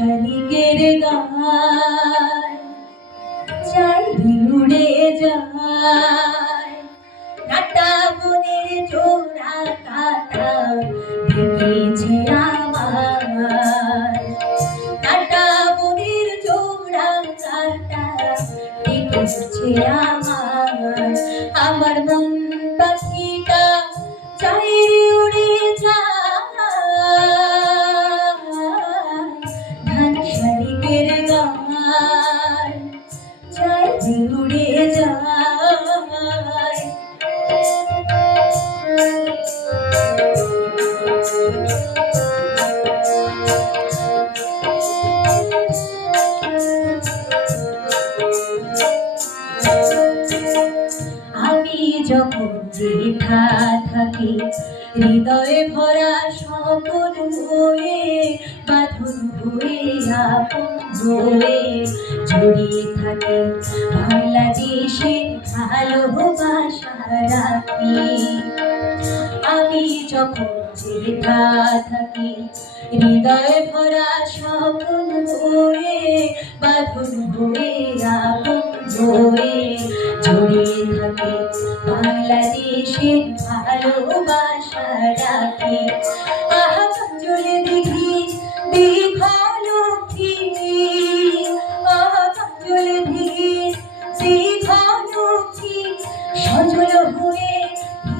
শালিকের গায় চাইরে উড়ে যায় কাটা বনের জোড়া কাটা ডেকেছে আমার কাটা বনের জোড়া কাটা ডেকেছে আমার মন পাখিটা চাইরে উড়ে যায় শালিকের গায় চাইরে উড়ে যায় আমি যখন যেথা থাকি হৃদয়ে ভরা স্বপন হয়ে বাঁধন হয়ে আপন হয়ে জড়িয়ে থাকে বাংলাদেশে ভালোবাসা রাখি আমি যখন যেথা থাকি হৃদয়ে ভরা স্বপন হয়ে বাঁধন হয়ে আপন হয়ে জড়িয়ে থাকে বাংলাদেশের ভালোবাসা রাখি আহা কাজলে দেখি দীঘালক্ষী আহা কাজলে দেখি দীঘালক্ষী সজল হয়ে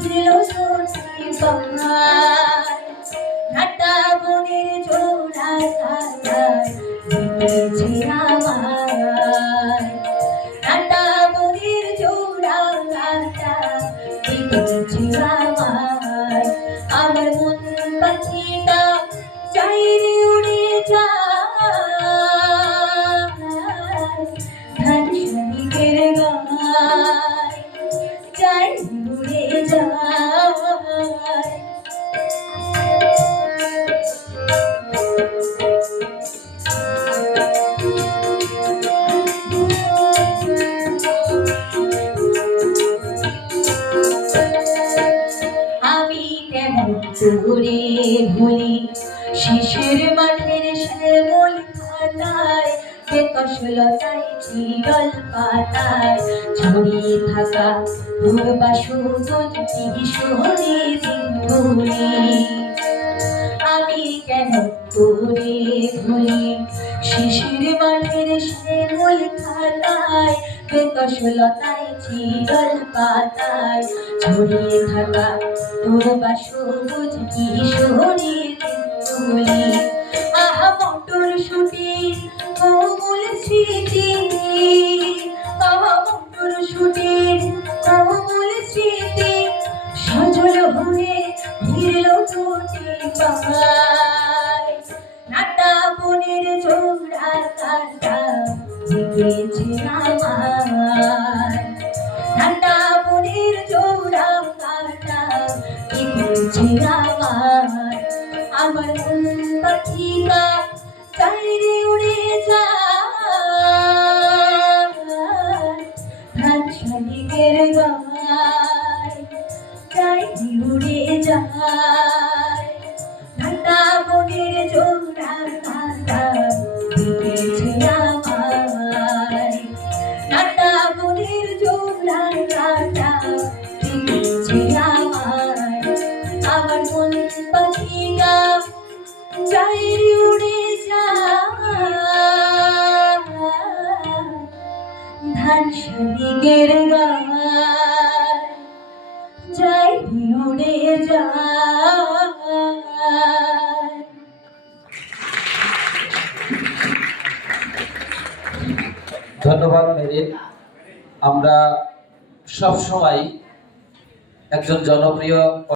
ফিরল সত্যি পায় ঘাটা বনের জোড়া কাটায় ডেকেছে আমার ঘাটা বনের জোড়া কাটা ডেকেছে আমার মন পাখিটা চাইরে উড়ে যায় শালিকের গায় চাইরে উড়ে যায় আমি কেমন করে ভুলি শিশির মাঠের শ্যামল পাতায় বেকসলতায় চিরল পাতায় ছড়িয়ে থাকা পূর্বা সুগন কিশোরী দিনগুলি আমি কেমন করে ভুলি শিশির মাঠের শ্যামল পাতায় বেকসলতায় চিরল পাতায় ছড়িয়ে থাকা পূর্বা সবুজ কিশোরী দিনগুলি আহা মটর শুটির কোমল স্মৃতি আহা মটর শুটির কোমল স্মৃতি সজল হয়ে ফিরল দুটি পায় নাটা বনের জোড়া কাটা ডেকেছে আমার নাটা বনের জোড়া কাটা ডেকেছে আমার মন পাখিটা চাইরে উড়ে যায় শালিকের গায় চাইরে উড়ে যায় ঘাটা বনের জোড়া কাটা ডেকেছে আমার ঘাটা বনের জোড়া কাটা ডেকেছে আমার মন পাখিটা চাইরে উড়ে যায় শালিকের গায় চাইরে উড়ে যায়। ধন্যবাদ মেরিন। আমরা সব সময় একজন জনপ্রিয়